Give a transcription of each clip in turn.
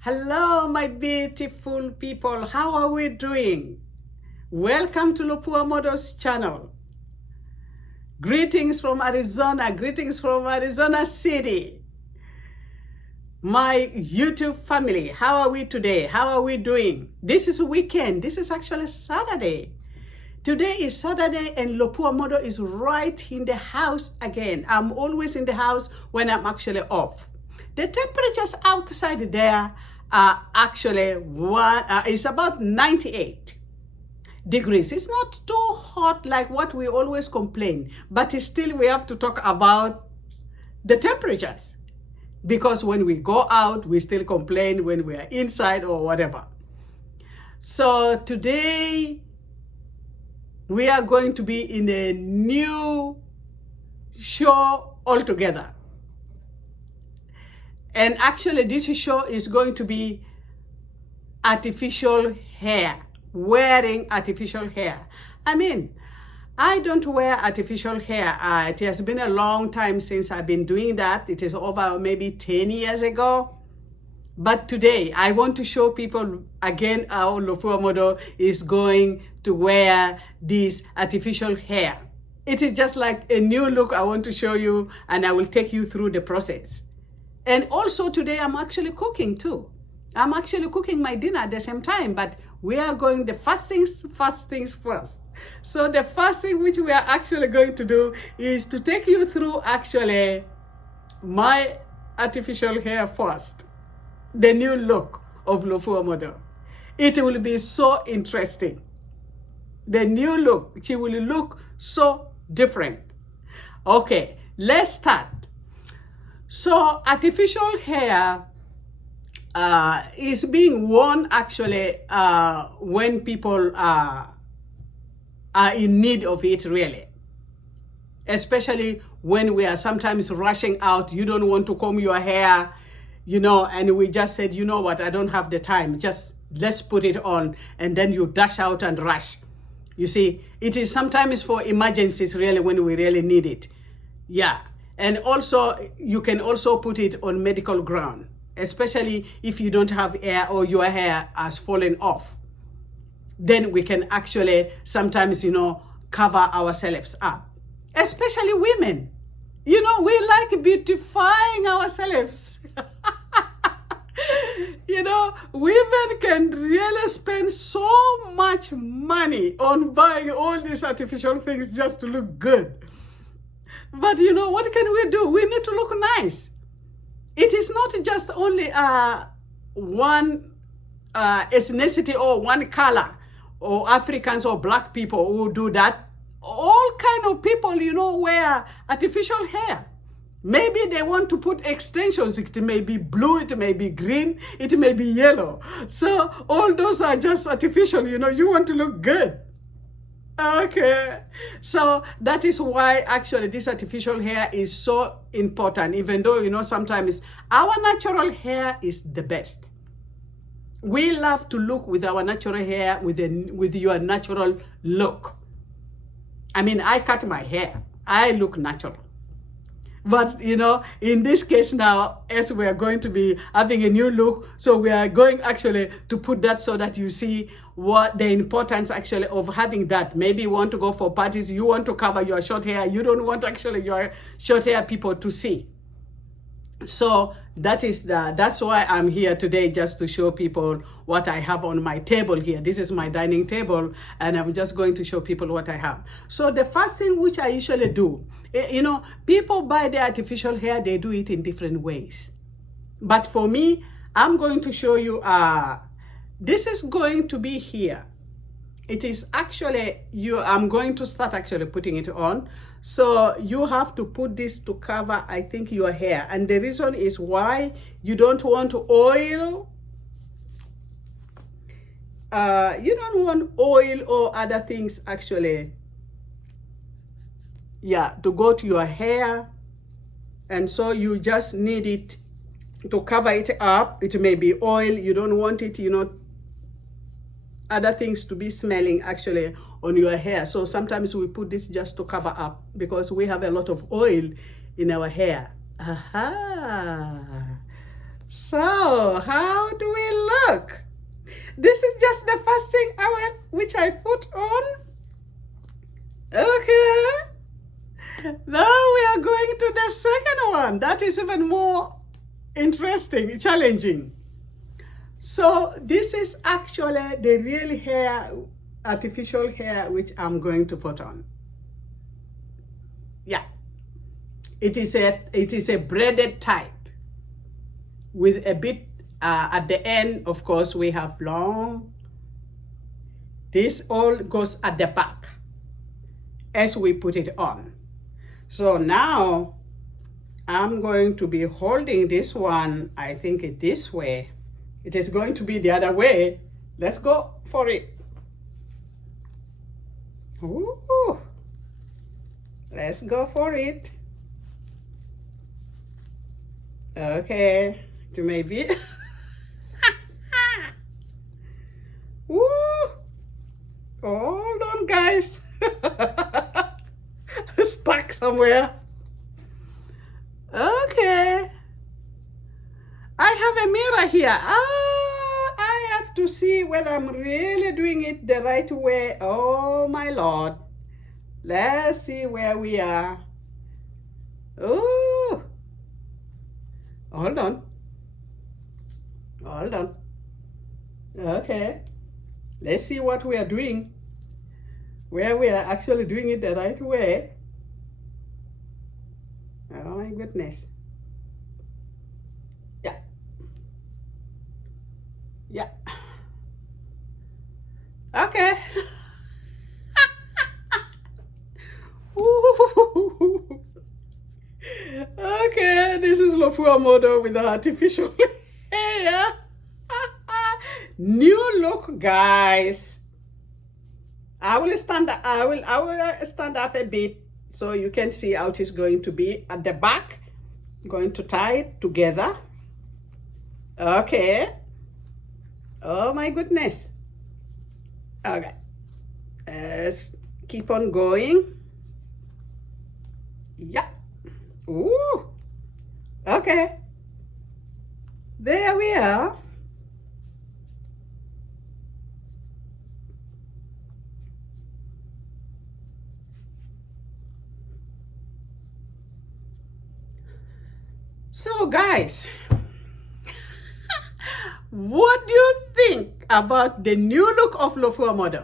Hello, my beautiful people. How are we doing? Welcome to Lopua Models channel. Greetings from Arizona City. My YouTube family, how are we today? How are we doing? This is weekend. This is actually Saturday. Today is Saturday and Lopua Model is right in the house again. I'm always in the house when I'm actually off. The temperatures outside there are actually it's about 98 degrees. It's not too hot like what we always complain, but still we have to talk about the temperatures, because when we go out, we still complain when we are inside or whatever. So today we are going to be in a new show altogether. And actually this show is going to be artificial hair, wearing artificial hair. I mean, I don't wear artificial hair. It has been a long time since I've been doing that. It is over maybe 10 years ago. But today I want to show people again how Lopua Model is going to wear this artificial hair. It is just like a new look I want to show you, and I will take you through the process. And also today I'm actually cooking too. I'm actually cooking my dinner at the same time, but we are going the first things first. So the first thing which we are actually going to do is to take you through actually my artificial hair first. The new look of Lopua Model. It will be so interesting. The new look, she will look so different. Okay, let's start. So artificial hair is being worn actually when people are in need of it, really. Especially when we are sometimes rushing out, you don't want to comb your hair, you know, and we just said, you know what, I don't have the time, just let's put it on, and then you dash out and rush. You see, it is sometimes for emergencies really, when we really need it. Yeah. And also, you can also put it on medical ground, especially if you don't have hair or your hair has fallen off. Then we can actually sometimes, you know, cover ourselves up. Especially women. You know, we like beautifying ourselves. You know, women can really spend so much money on buying all these artificial things just to look good. But you know, what can we do? We need to look nice. It is not just only one ethnicity or one color, or Africans or black people who do that. All kind of people, you know, wear artificial hair. Maybe they want to put extensions. It may be blue, it may be green, it may be yellow. So all those are just artificial, you know, you want to look good. Okay, so that is why actually this artificial hair is so important, even though, you know, sometimes our natural hair is the best. We love to look with our natural hair, with your natural look. I mean, I cut my hair, I look natural. But, you know, in this case now, as we are going to be having a new look, so we are going actually to put that so that you see what the importance actually of having that. Maybe you want to go for parties, you want to cover your short hair, you don't want actually your short hair people to see. So that's why I'm here today, just to show people what I have on my table here. This is my dining table, and I'm just going to show people what I have. So the first thing which I usually do, you know, people buy the artificial hair, they do it in different ways. But for me, I'm going to show you, this is going to be here. It is actually, I'm going to start actually putting it on. So you have to put this to cover, I think, your hair. And the reason is why you don't want to oil. You don't want oil or other things actually, yeah, to go to your hair. And so you just need it to cover it up. It may be oil. You don't want it, you know, other things to be smelling actually on your hair. So sometimes we put this just to cover up, because we have a lot of oil in our hair. Aha. So how do look. This is just the first thing which I put on. Okay. Now we are going to the second one. That is even more interesting, challenging. So this is actually the real hair, artificial hair, which I'm going to put on. Yeah. It is a braided type with a bit at the end. Of course, we have long. This all goes at the back as we put it on. So now I'm going to be holding this one, I think this way. It is going to be the other way. Let's go for it. Ooh. Let's go for it. Okay, to maybe. Woo! Hold on, guys. Stuck somewhere. Okay. I have a mirror here. I have to see whether I'm really doing it the right way. Oh, my Lord. Let's see where we are. Oh. Hold on. Hold on. Okay. Let's see what we are doing. Where we are actually doing it the right way. Oh my goodness. Yeah. Yeah. Okay. Okay, this is Lofua model with the artificial hair. New look, guys. I will stand up a bit so you can see how it is going to be at the back. I'm going to tie it together. Okay. Oh my goodness. Okay. Let's keep on going. Yeah. Ooh. Okay. There we are. So guys, what do you think about the new look of Lofua model?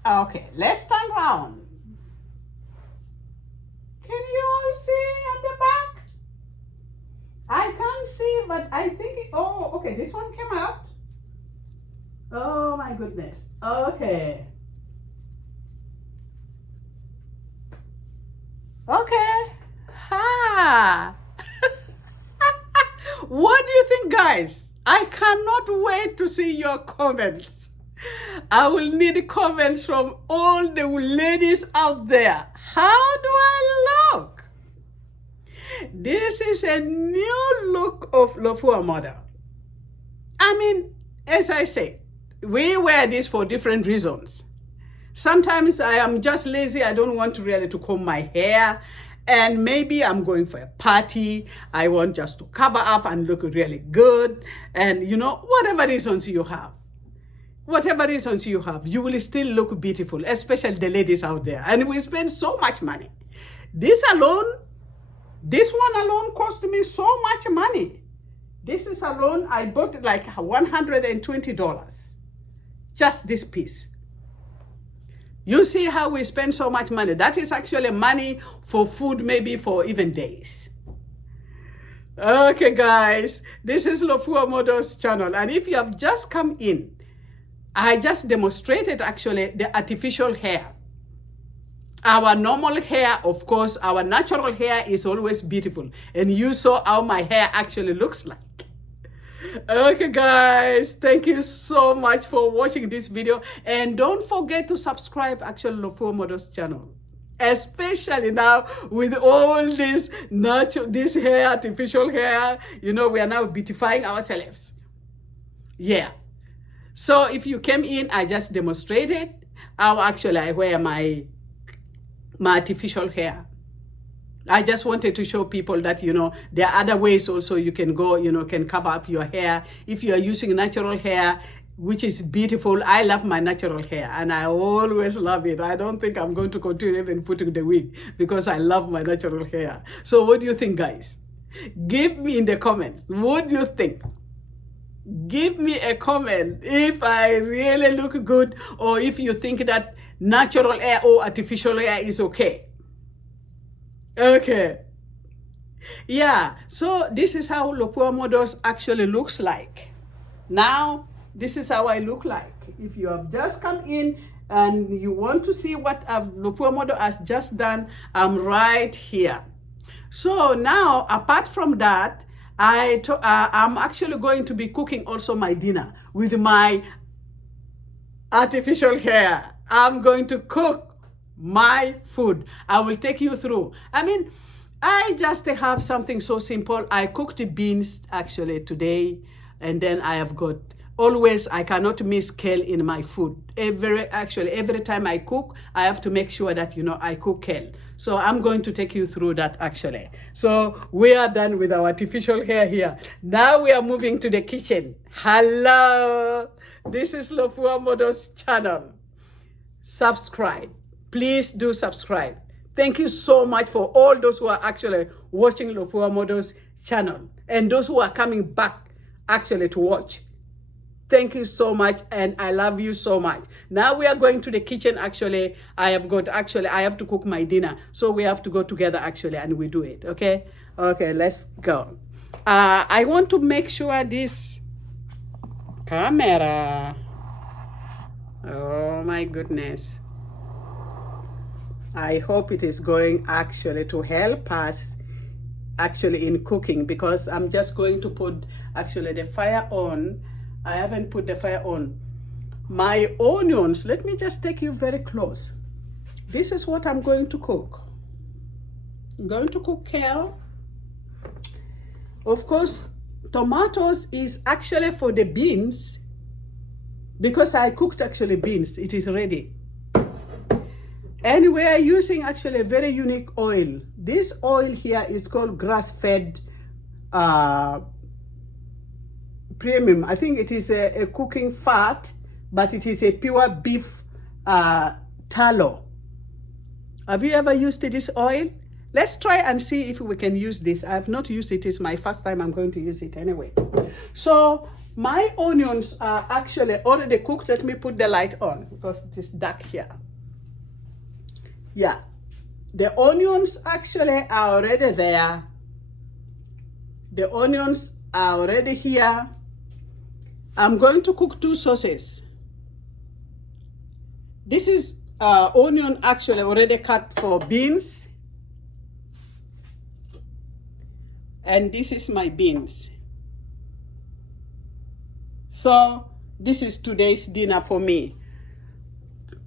Okay, let's turn around. Can you all see at the back? I can't see, but I think, oh, okay, this one came out. Oh my goodness. Okay. Okay. Ha. What do you think, guys? I cannot wait to see your comments. I will need comments from all the ladies out there. How do I look? This is a new look of Lofua model. I mean, as I say, we wear this for different reasons. Sometimes I am just lazy. I don't want to really to comb my hair. And maybe I'm going for a party. I want just to cover up and look really good. And you know, whatever reasons you have, you will still look beautiful, especially the ladies out there. And we spend so much money. This one alone cost me so much money. This is alone, I bought like $120. Just this piece. You see how we spend so much money. That is actually money for food, maybe for even days. Okay, guys, this is Lofua Model's channel. And if you have just come in, I just demonstrated actually the artificial hair. Our normal hair, of course, our natural hair is always beautiful. And you saw how my hair actually looks like. Okay, guys, thank you so much for watching this video. And don't forget to subscribe actually Lofua Model's channel. Especially now with all this hair, artificial hair, you know, we are now beautifying ourselves. Yeah. So if you came in, I just demonstrated how actually I wear my artificial hair. I just wanted to show people that, you know, there are other ways also you can go, you know, can cover up your hair. If you are using natural hair, which is beautiful. I love my natural hair and I always love it. I don't think I'm going to continue even putting the wig because I love my natural hair. So what do you think, guys? Give me in the comments. What do you think? Give me a comment if I really look good or if you think that natural hair or artificial hair is okay. Okay. Yeah, so this is how Lopua models actually looks like. Now, this is how I look like. If you have just come in and you want to see what a Lopua model has just done, I'm right here. So now, apart from that, I'm actually going to be cooking also my dinner with my artificial hair. I'm going to cook my food. I will take you through. I mean, I just have something so simple. I cooked the beans actually today, and then I have got, always I cannot miss kale in my food. Every time I cook, I have to make sure that, you know, I cook kale. So I'm going to take you through that actually. So we are done with our artificial hair here. Now we are moving to the kitchen. Hello, this is Lopua Modo's channel. Subscribe. Please do subscribe. Thank you so much for all those who are actually watching Lopua Modo's channel and those who are coming back actually to watch. Thank you so much, and I love you so much. Now we are going to the kitchen actually. I have to cook my dinner. So we have to go together actually and we do it, okay? Okay, let's go. I want to make sure this camera, oh my goodness. I hope it is going actually to help us actually in cooking, because I'm just going to put actually the fire on. I haven't put the fire on. My onions, let me just take you very close. This is what I'm going to cook. I'm going to cook kale. Of course, tomatoes is actually for the beans, because I cooked actually beans. It is ready. And we are using actually a very unique oil. This oil here is called grass-fed premium. I think it is a cooking fat, but it is a pure beef tallow. Have you ever used this oil? Let's try and see if we can use this. I have not used it. It's my first time. I'm going to use it anyway. So my onions are actually already cooked. Let me put the light on because it is dark here. Yeah, the onions actually are already there. The onions are already here. I'm going to cook 2 sauces. This is onion actually already cut for beans. And this is my beans. So this is today's dinner for me.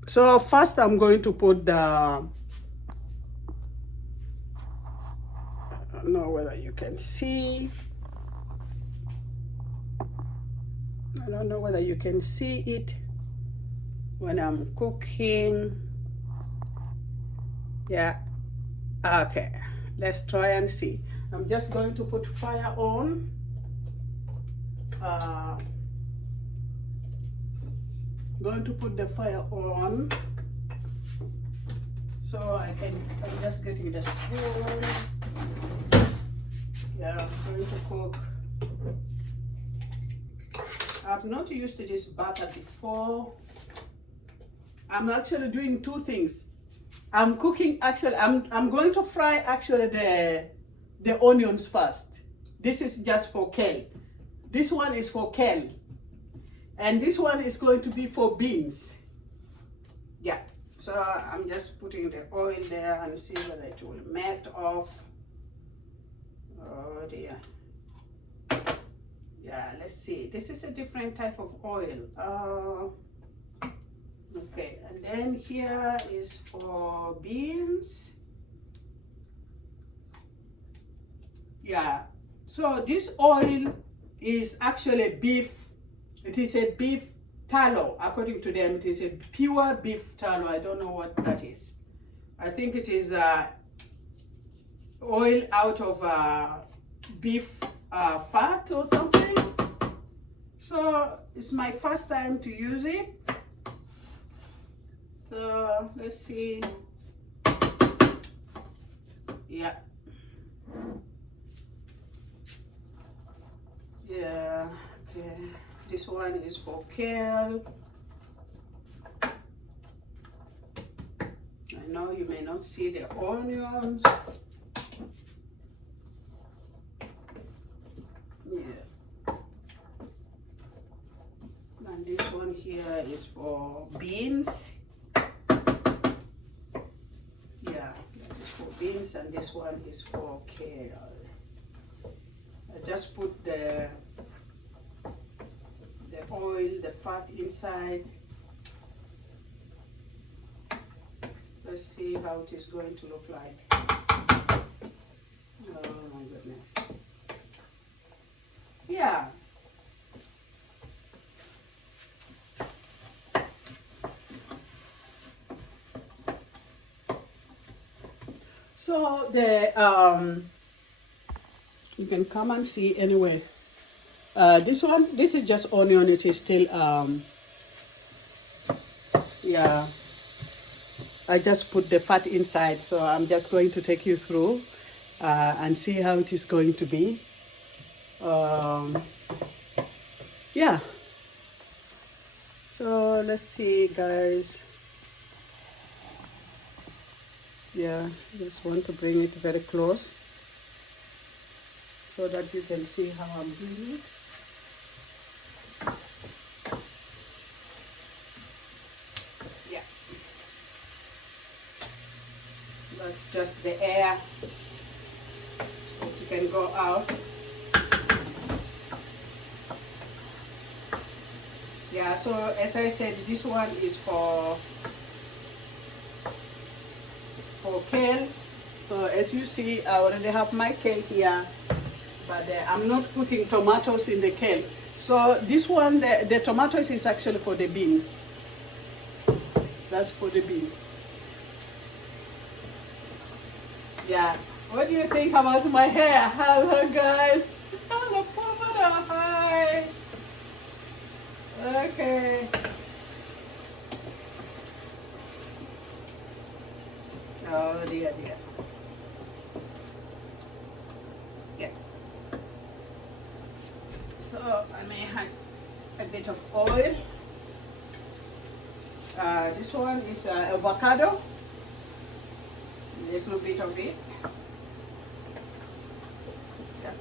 So first I'm going to put the, I don't know whether you can see. I don't know whether you can see it when I'm cooking. Yeah, okay, let's try and see. I'm just going to put fire on. Going to put the fire on so I'm just getting the spoon. Yeah, I'm going to cook. I've not used this butter before. I'm actually doing 2 things. I'm cooking actually, I'm going to fry actually the onions first. This is just for kale. This one is for kale. And this one is going to be for beans. Yeah, so I'm just putting the oil there and see whether it will melt off. Oh dear. Yeah, let's see. This is a different type of oil. Okay, and then here is for beans. Yeah, so this oil is actually beef. It is a beef tallow. According to them, it is a pure beef tallow. I don't know what that is. I think it is oil out of beef fat or something. So it's my first time to use it. So let's see. Yeah. Yeah, okay. This one is for Kale. I know you may not see the onions. Yeah. And this one here is for beans. Yeah, that is for beans, and this one is for Kale. I just put the oil, the fat inside. Let's see how it is going to look like. Oh my goodness. Yeah. So you can come and see anyway. This is just onion. It is still yeah. I just put the fat inside, so I'm just going to take you through and see how it is going to be. Yeah. So let's see, guys. Yeah, just want to bring it very close so that you can see how I'm doing it. Yeah. That's just the air, so you can go out. Yeah, so as I said, this one is for kale. So as you see, I already have my kale here, but I'm not putting tomatoes in the kale. So this one, the tomatoes is actually for the beans. That's for the beans. Yeah. What do you think about my hair? Hello, guys. Hello, Pomada. Hi. Okay. Oh dear, dear. Yeah. So I may add a bit of oil. This one is avocado. A little bit of it. Yeah.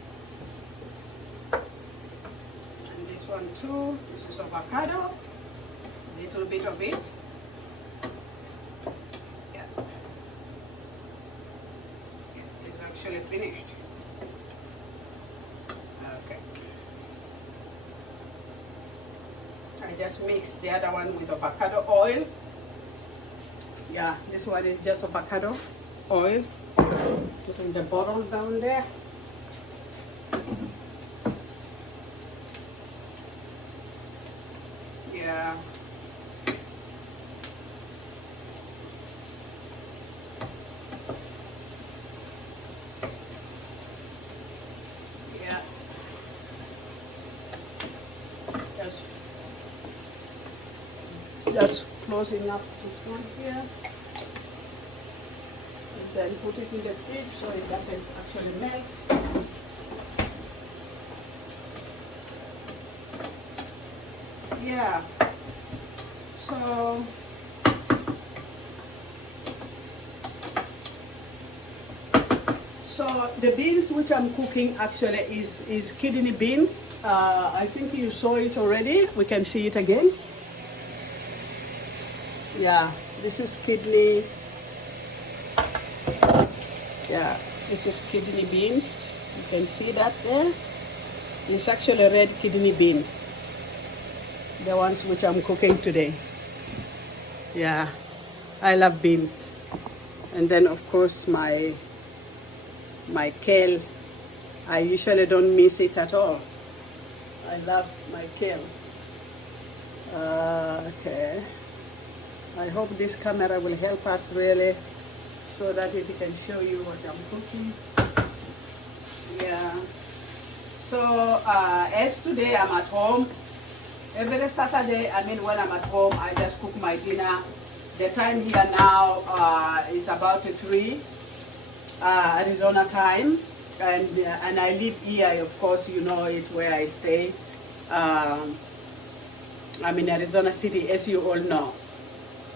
And this one too. This is avocado. A little bit of it. Actually finished. Okay. I just mixed the other one with avocado oil. Yeah, this one is just avocado oil. Putting the bottle down there. Yeah. Just closing up this one here, and then put it in the fridge so it doesn't actually melt. Yeah. So the beans which I'm cooking actually is kidney beans. I think you saw it already. We can see it again. Yeah, this is kidney. Yeah, this is kidney beans. You can see that there. It's actually red kidney beans. The ones which I'm cooking today. Yeah, I love beans. And then of course my kale. I usually don't miss it at all. I love my kale. Okay. I hope this camera will help us really so that it can show you what I'm cooking. Yeah. So as today I'm at home, every Saturday, I mean when I'm at home, I just cook my dinner. The time here now is about 3 Arizona time, and I live here, of course, you know it, where I stay. I'm in Arizona City, as you all know.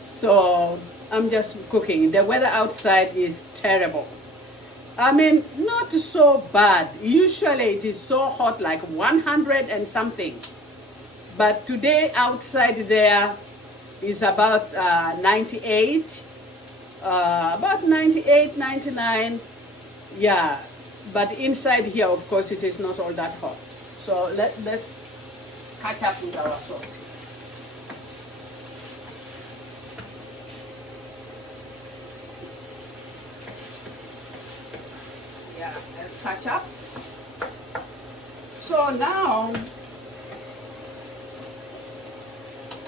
So I'm just cooking. The weather outside is terrible. I mean, not so bad. Usually it is so hot, like 100 and something. But today outside there is about 98, about 98, 99. Yeah, but inside here, of course, it is not all that hot. So let's catch up with our sauce. Yeah, let's catch up. So now,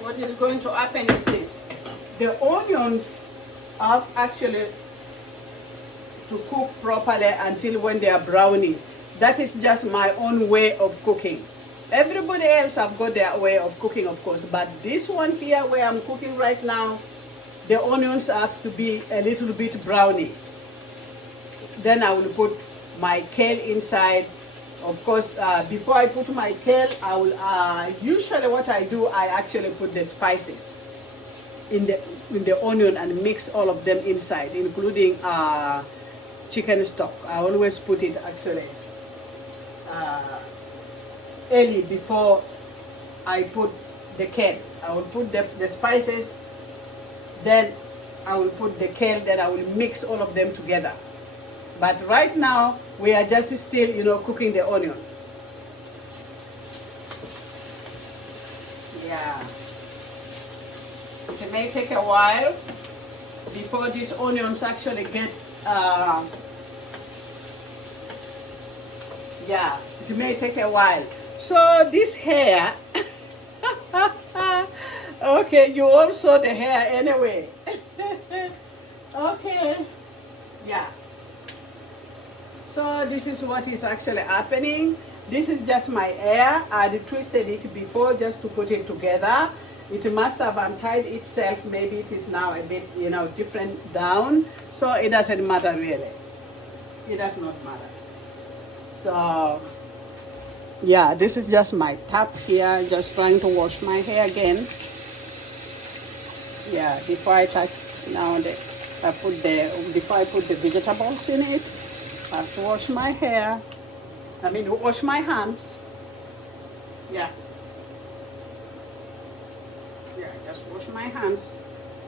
what is going to happen is this. The onions are actually to cook properly until when they are brownie. That is just my own way of cooking. Everybody else have got their way of cooking, of course, but this one here where I'm cooking right now, the onions have to be a little bit brownie. Then I will put my kale inside. Of course, before I put my kale, I will usually what I do, I actually put the spices in the onion and mix all of them inside, including chicken stock. I always put it actually early before I put the kale. I will put the spices, then I will put the kale, then I will mix all of them together. But right now, we are just still, you know, cooking the onions. Yeah. It may take a while before these onions actually get, yeah, it may take a while. So this hair, okay, you all saw the hair anyway. Okay, yeah. So this is what is actually happening. This is just my hair. I twisted it before just to put it together. It must have untied itself. Maybe it is now a bit, you know, different down. So it doesn't matter really. It does not matter. So yeah, this is just my tap here. Just trying to wash my hair again. Yeah, before I touch now before I put the vegetables in it, I have to wash my hair. I mean, wash my hands. Yeah. Yeah, just wash my hands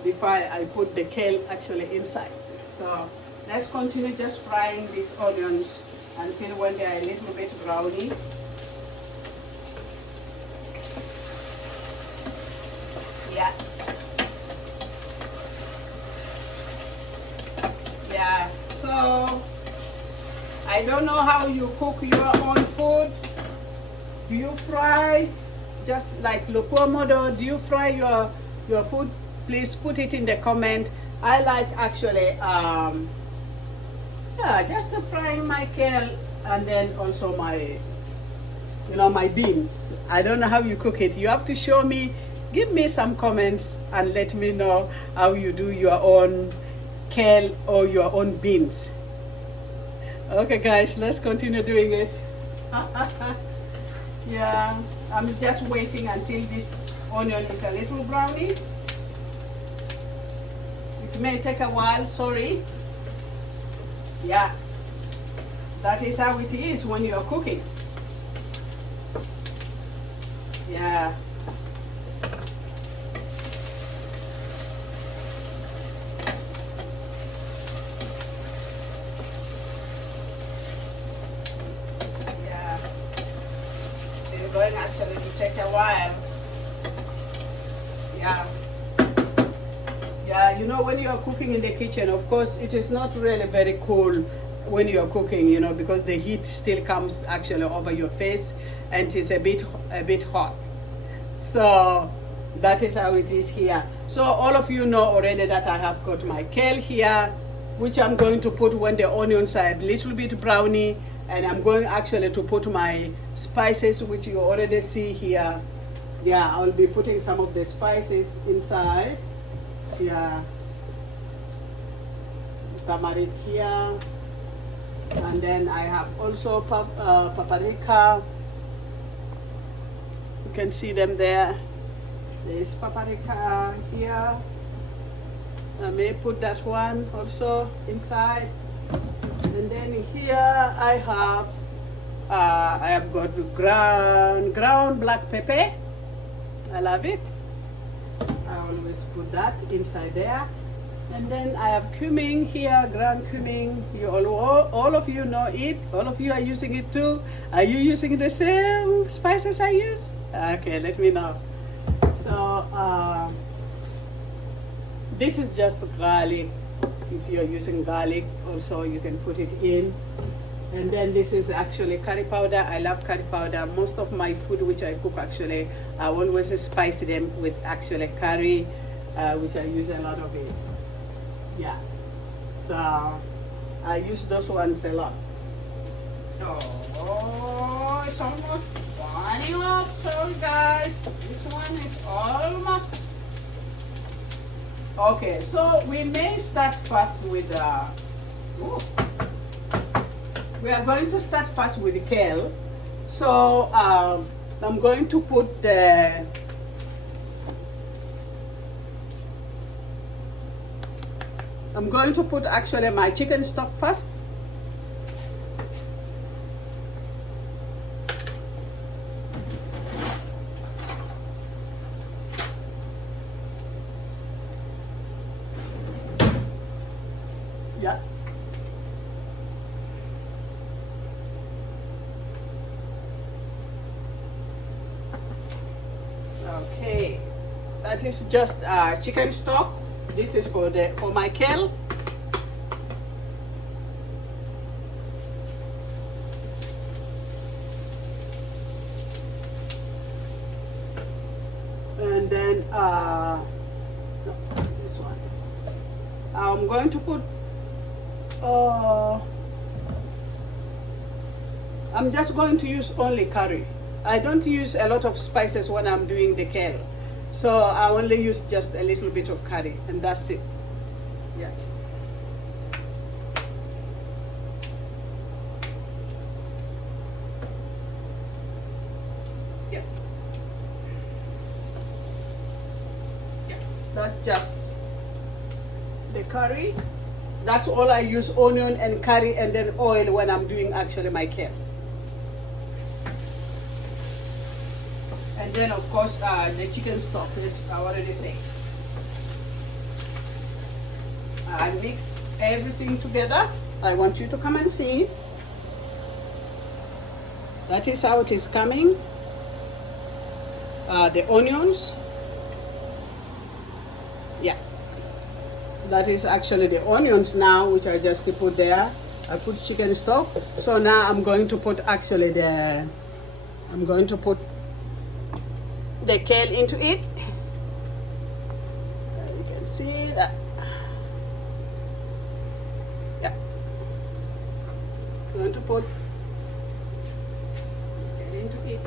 before I put the kale actually inside. So let's continue just frying these onions until when they are a little bit browny. Yeah. Yeah, so I don't know how you cook your own food. Do you fry just like locomodo? Do you fry your food? Please put it in the comment. I like actually yeah, just frying my kale and then also my, you know, my beans. I don't know how you cook it. You have to show me, give me some comments and let me know how you do your own kale or your own beans. Okay guys, let's continue doing it. Yeah, I'm just waiting until this onion is a little browny. It may take a while, sorry. Yeah, that is how it is when you are cooking. Yeah. Going actually to take a while. Yeah. Yeah, you know, when you are cooking in the kitchen, of course, it is not really very cool when you are cooking, you know, because the heat still comes actually over your face and it's a bit hot. So that is how it is here. So all of you know already that I have got my kale here, which I'm going to put when the onions are a little bit browny, And I'm going actually to put my spices, which you already see here. Yeah, I'll be putting some of the spices inside. Yeah, turmeric here, and then I have also paprika. You can see them there. There's paprika here. I may put that one also inside. And then here I have got ground black pepper. I love it. I always put that inside there. And then I have cumin here, ground cumin. You all of you know it. All of you are using it too. Are you using the same spices I use? Okay, let me know. So this is just garlic. If you're using garlic, also you can put it in. And then this is actually curry powder. I love curry powder. Most of my food which I cook actually, I always spice them with actually curry, which I use a lot of it. Yeah. So I use those ones a lot. Oh, it's almost burning up. Sorry guys. This one is almost. Okay, so we may start first with we are going to start first with the kale. So I'm going to put the actually my chicken stock first. Yeah. Okay, that is just chicken stock. This is for my kale. And then no, this one. I'm going to put. I'm just going to use only curry. I don't use a lot of spices when I'm doing the kale. So I only use just a little bit of curry and that's it. Yeah. Yeah. Yeah. That's just the curry. That's all I use, onion and curry and then oil when I'm doing actually my kale. And then of course the chicken stock, as I already said. I mixed everything together. I want you to come and see. That is how it is coming. The onions. Yeah. That is actually the onions now, which I just put there. I put chicken stock. So now I'm going to put actually the kale into it. You can see that. Yeah. I'm going to put kale into it.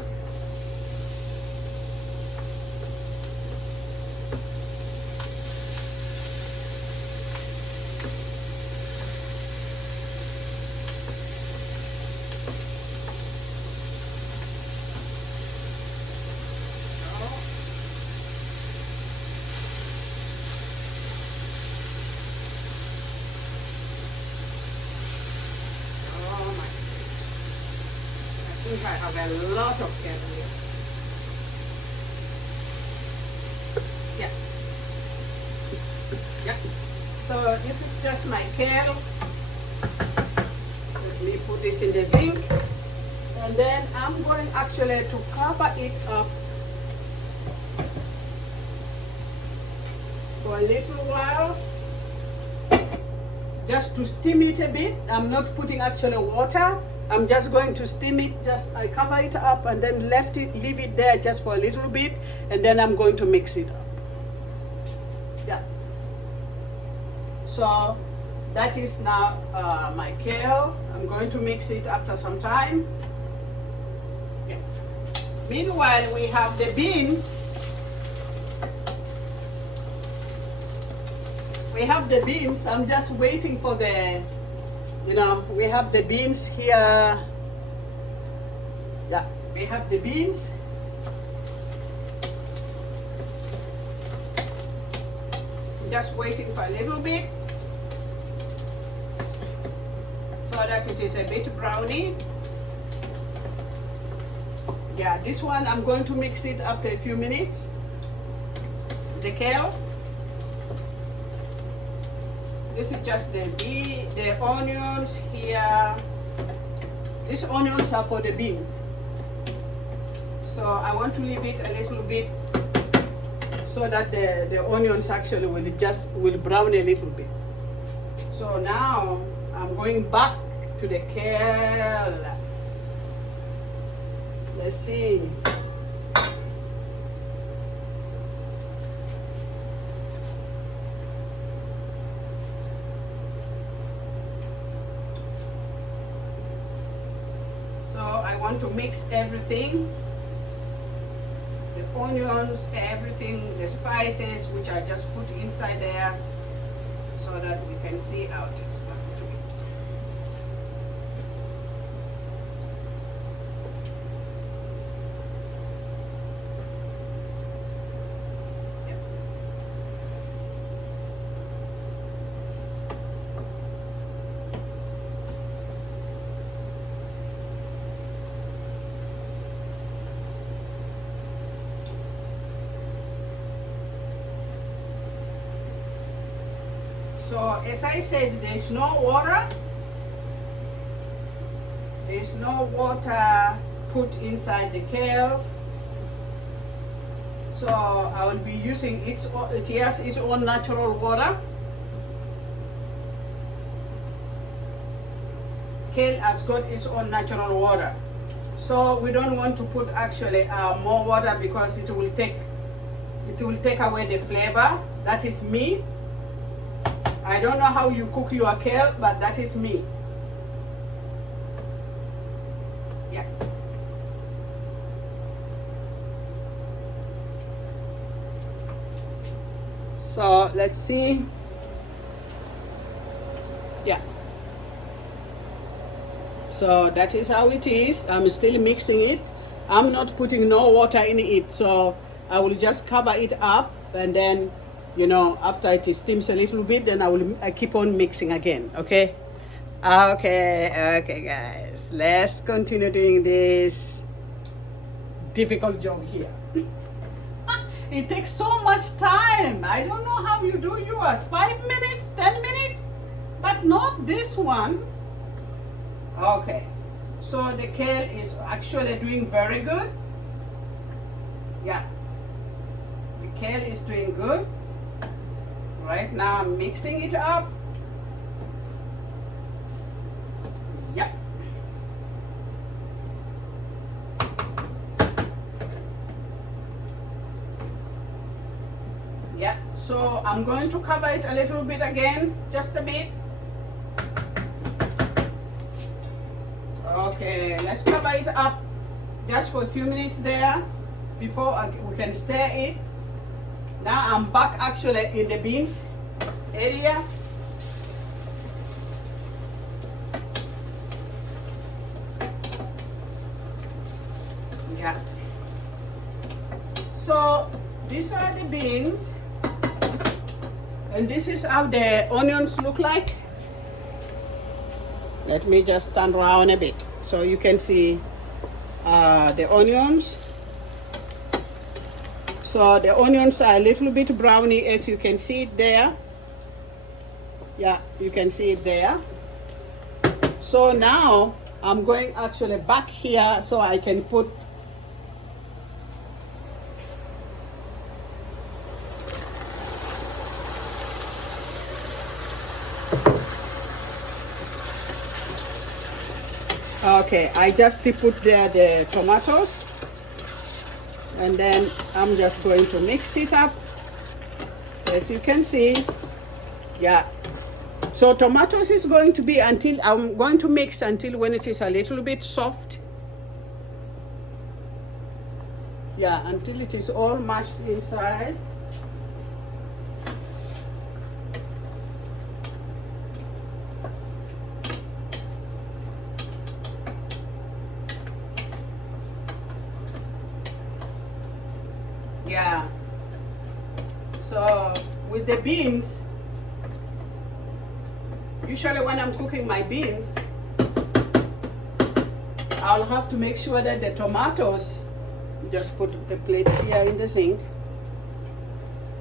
I have a lot of kale here. Yeah. Yeah. So this is just my kale. Let me put this in the zinc. And then I'm going actually to cover it up for a little while. Just to steam it a bit. I'm not putting actually water. I'm just going to steam it. I cover it up and then leave it there just for a little bit, and then I'm going to mix it up. Yeah. So that is now my kale. I'm going to mix it after some time. Yeah. Meanwhile, we have the beans. We have the beans. I'm just waiting for the, we have the beans here. Yeah, we have the beans. Just waiting for a little bit so that it is a bit browny. Yeah, this one I'm going to mix it after a few minutes. The kale. This is just the onions here. These onions are for the beans. So I want to leave it a little bit so that the onions actually will brown a little bit. So now I'm going back to the kale. Let's see. So I want to mix everything. The onions, everything, the spices, which I just put inside there so that we can see out. So as I said, there's no water. There's no water put inside the kale. So I will be using it has its own natural water. Kale has got its own natural water. So we don't want to put actually more water because it will take away the flavor. That is me. I don't know how you cook your kale, but that is me. Yeah. So let's see. Yeah. So that is how it is. I'm still mixing it. I'm not putting no water in it. So I will just cover it up, and then after it steams a little bit, then I keep on mixing again. Okay guys, let's continue doing this difficult job here. It takes so much time. I don't know how you do yours. 5 minutes, 10 minutes, but not this one. Okay, so the kale is actually doing very good. Yeah, the kale is doing good. Right now I'm mixing it up. Yep. Yeah, so I'm going to cover it a little bit again, just a bit. Okay, let's cover it up just for a few minutes there before we can stir it. Now I'm back actually in the beans area. Yeah. So these are the beans, and this is how the onions look like. Let me just turn around a bit so you can see the onions. So the onions are a little bit browny, as you can see it there. Yeah, you can see it there. So now I'm going actually back here so I can put okay, I just put there the tomatoes, and then I'm just going to mix it up, as you can see. Yeah, So tomatoes is going to be until, I'm going to mix until when it is a little bit soft. Yeah, until it is all mashed inside. Yeah. So with the beans, usually when I'm cooking my beans, I'll have to make sure that the tomatoes, just put the plate here in the sink.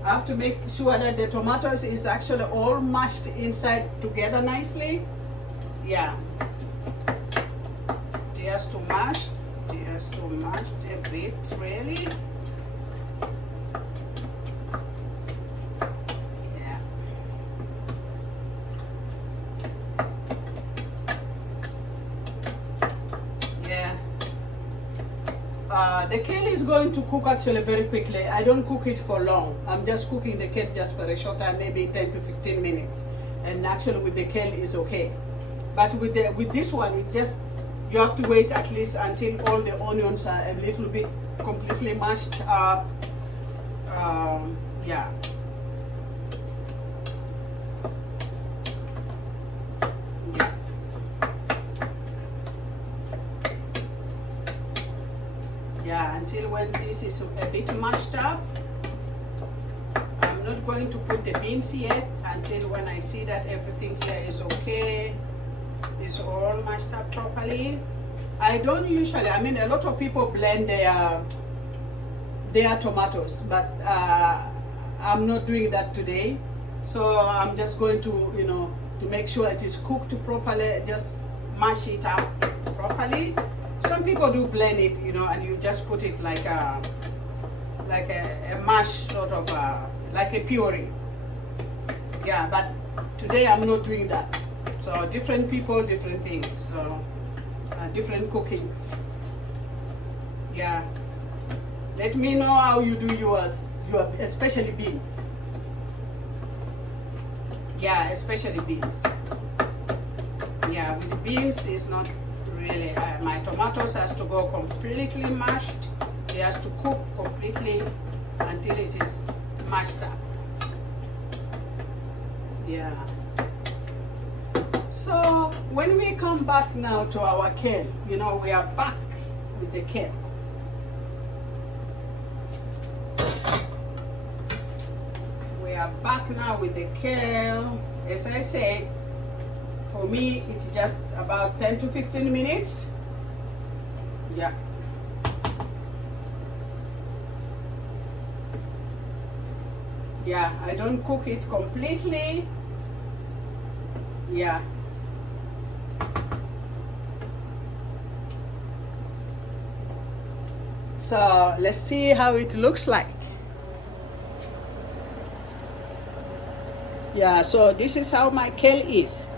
I have to make sure that the tomatoes is actually all mashed inside together nicely. Yeah. Just to mash a bit, really. The kale is going to cook actually very quickly. I don't cook it for long. I'm just cooking the kale just for a short time, maybe 10 to 15 minutes. And actually with the kale is okay. But with this one, it's just, you have to wait at least until all the onions are a little bit completely mashed up. Yeah. Yeah, until when this is a bit mashed up. I'm not going to put the beans yet until when I see that everything here is okay. It's all mashed up properly. I don't usually, I mean, a lot of people blend their tomatoes, but I'm not doing that today. So I'm just going to, to make sure it is cooked properly, just mash it up properly. Some people do blend it, and you just put it like a mash, sort of like a puree. Yeah, but today I'm not doing that. So different people, different things. So different cookings. Yeah. Let me know how you do yours, especially beans. Yeah, especially beans. Yeah, with beans it's not really, my tomatoes has to go completely mashed. It has to cook completely until it is mashed up. Yeah. So when we come back now to our kale, we are back with the kale. We are back now with the kale. As I said, for me, it's just about 10 to 15 minutes. Yeah. Yeah, I don't cook it completely. Yeah. So let's see how it looks like. Yeah, so this is how my kale is.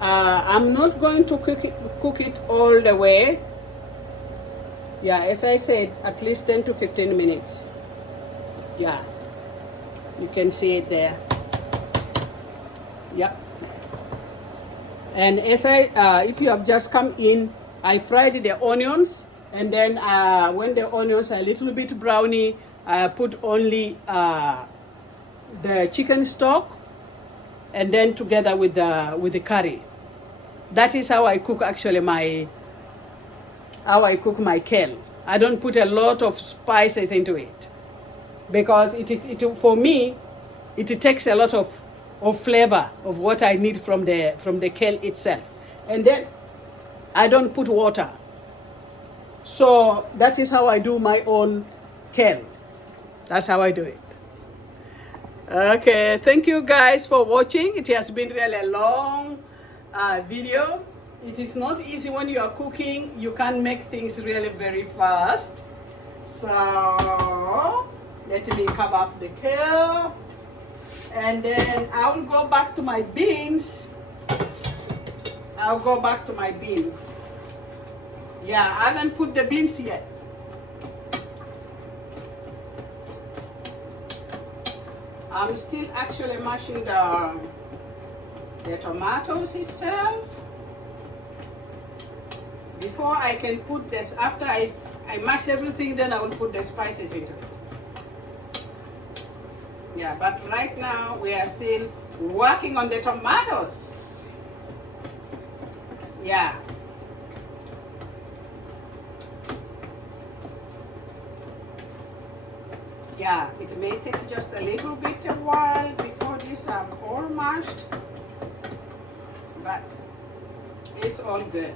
I'm not going to cook it all the way. Yeah, as I said, at least 10 to 15 minutes. Yeah, you can see it there. Yeah. And as if you have just come in, I fried the onions, and then when the onions are a little bit browny, I put only the chicken stock, and then together with the curry. That is how I cook actually my kale. I don't put a lot of spices into it because it for me it takes a lot of flavor of what I need from the kale itself, and then I don't put water. So that is how I do my own kale. That's how I do it. Okay, thank you guys for watching. It has been really a long video. It is not easy when you are cooking. You can't make things really very fast. So let me cover up the kale, and then I will go back to my beans. I'll go back to my beans. Yeah, I haven't put the beans yet. I'm still actually mashing the tomatoes itself. Before I can put this, after I mash everything, then I will put the spices into it. Yeah, but right now we are still working on the tomatoes. Yeah. Yeah, it may take just a little bit a while before these are all mashed, but it's all good.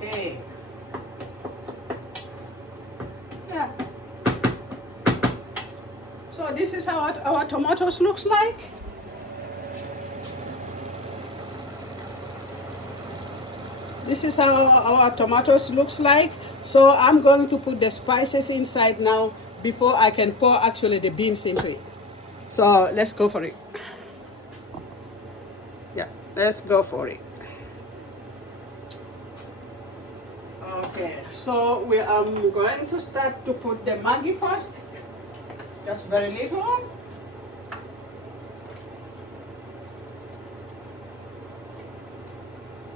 Okay. Yeah. So this is how our tomatoes looks like. This is how our tomatoes looks like. So I'm going to put the spices inside now before I can pour actually the beans into it. So let's go for it. Yeah, let's go for it. Okay, so we are going to start to put the Maggi first. Just very little.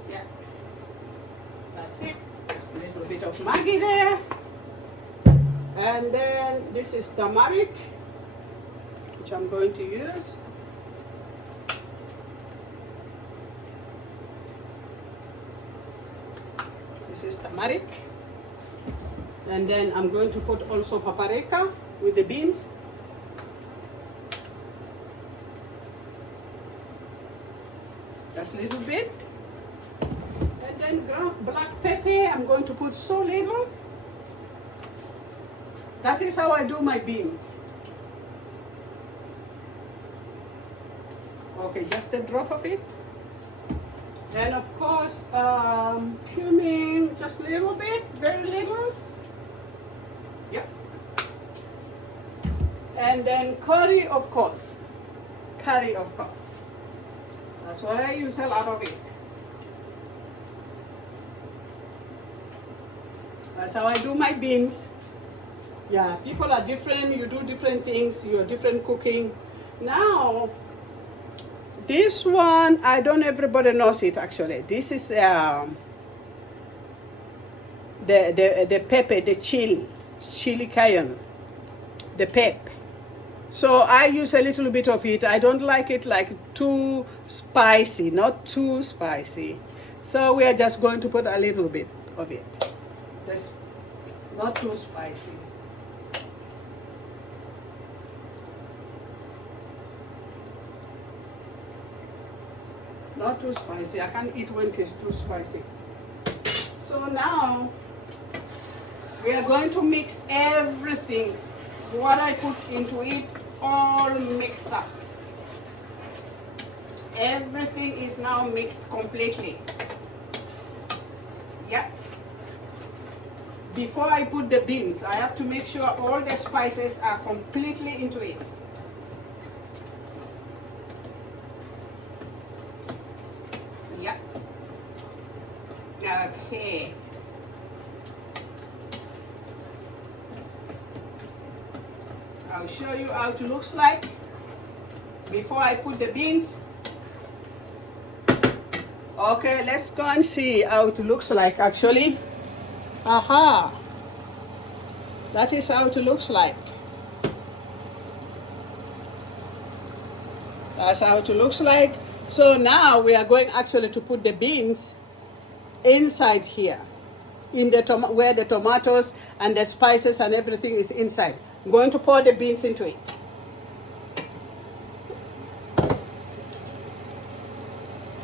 Yeah, that's it. Just a little bit of Maggi there. And then this is turmeric, which I'm going to use. This is turmeric. And then I'm going to put also paprika with the beans. Just a little bit. And then black pepper, I'm going to put so little. That is how I do my beans. Okay, just a drop of it. And of course, cumin, just a little bit, very little. Yep. And then curry, of course. Curry, of course. That's what I use a lot of it. That's how I do my beans. Yeah, people are different, you do different things, you're different cooking. Now, this one, I don't everybody knows it actually. This is the pepper, the chili cayenne, the pep. So I use a little bit of it. I don't like it like too spicy, not too spicy. So we are just going to put a little bit of it. That's not too spicy. Not too spicy. I can't eat when it is too spicy. So now we are going to mix everything. What I put into it, all mixed up. Everything is now mixed completely. Yeah. Before I put the beans, I have to make sure all the spices are completely into it. Yeah. Okay. I'll show you how it looks like before I put the beans. Okay, let's go and see how it looks like actually. Aha! That is how it looks like. That's how it looks like. So now we are going actually to put the beans inside here, in the where the tomatoes and the spices and everything is inside. I'm going to pour the beans into it.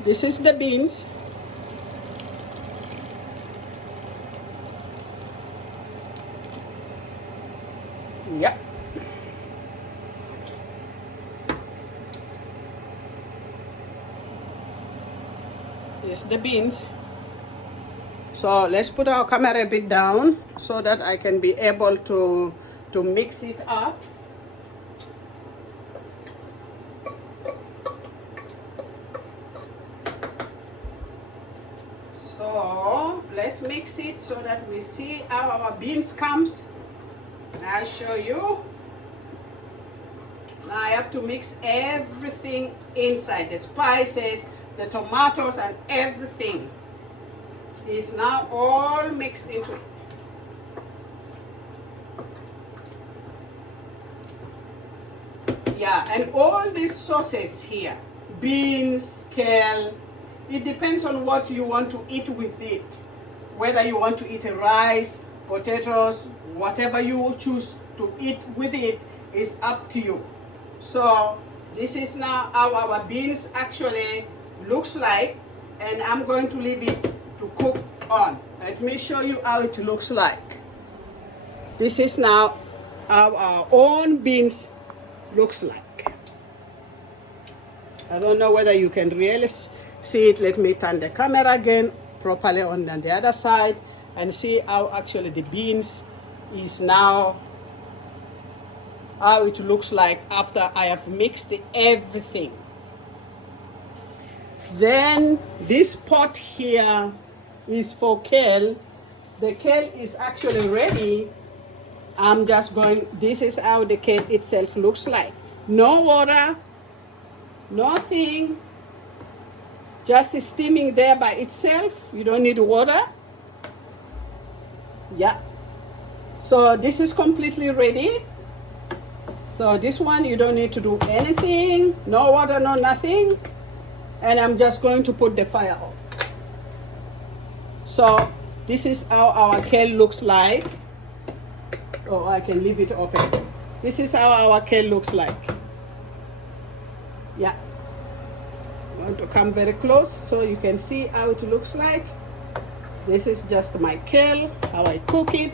This is the beans. Yep. This is the beans. So let's put our camera a bit down so that I can be able to mix it up. So let's mix it so that we see how our beans comes. I'll show you. Now I have to mix everything inside, the spices, the tomatoes, and everything is now all mixed into it. Yeah, and all these sauces here, beans, kale, it depends on what you want to eat with it. Whether you want to eat a rice, potatoes, whatever you choose to eat with it is up to you. So this is now how our beans actually looks like, and I'm going to leave it to cook on. Let me show you how it looks like. This is now how our own beans looks like. I don't know whether you can really see it. Let me turn the camera again properly on the other side and see how actually the beans is now, how it looks like after I have mixed everything. Then this pot here is for kale. The kale is actually ready. I'm just going, this is how the kale itself looks like. No water, nothing, just steaming there by itself. You don't need water. Yeah. So this is completely ready. So this one, you don't need to do anything, no water, no nothing. And I'm just going to put the fire off. So this is how our kale looks like. Oh, I can leave it open. This is how our kale looks like. Yeah. I want to come very close so you can see how it looks like. This is just my kale, how I cook it.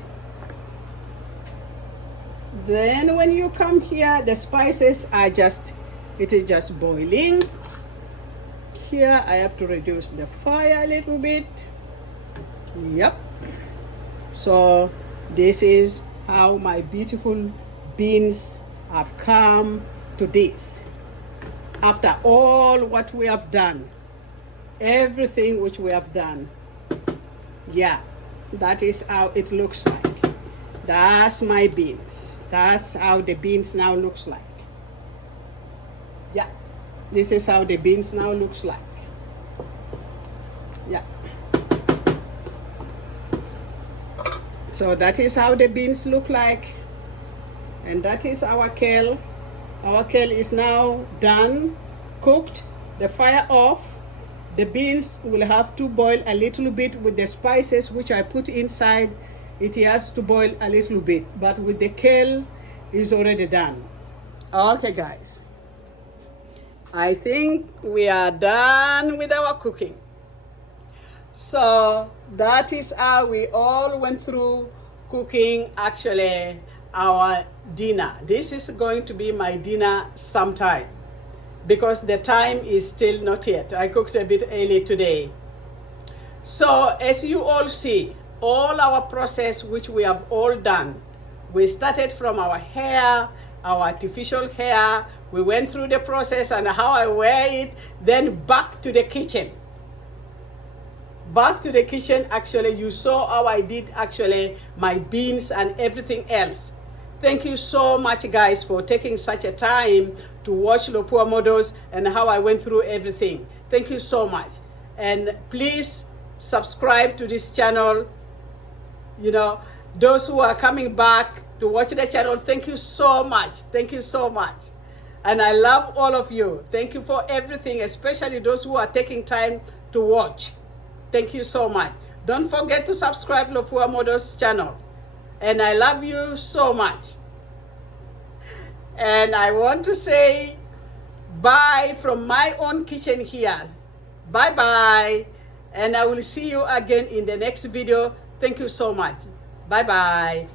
Then when you come here, the spices are just, it is just boiling. Here I have to reduce the fire a little bit. Yep. So this is how my beautiful beans have come to this. After all what we have done, everything which we have done, yeah, that is how it looks like. That's my beans. That's how the beans now looks like. Yeah, this is how the beans now looks like. Yeah. So that is how the beans look like. And that is our kale. Our kale is now done, cooked, the fire off. The beans will have to boil a little bit with the spices which I put inside. It has to boil a little bit, but with the kale is already done. Okay guys, I think we are done with our cooking. So that is how we all went through cooking actually our dinner. This is going to be my dinner sometime because the time is still not yet. I cooked a bit early today. So as you all see, all our process which we have all done, we started from our hair, our artificial hair, we went through the process and how I wear it, then back to the kitchen. Back to the kitchen, actually, you saw how I did actually my beans and everything else. Thank you so much, guys, for taking such a time to watch Lopua Models and how I went through everything. Thank you so much. And please subscribe to this channel. You know, those who are coming back to watch the channel, thank you so much. Thank you so much. And I love all of you. Thank you for everything, especially those who are taking time to watch. Thank you so much. Don't forget to subscribe to Lopua Models channel. And I love you so much. And I want to say bye from my own kitchen here. Bye-bye. And I will see you again in the next video. Thank you so much. Bye-bye.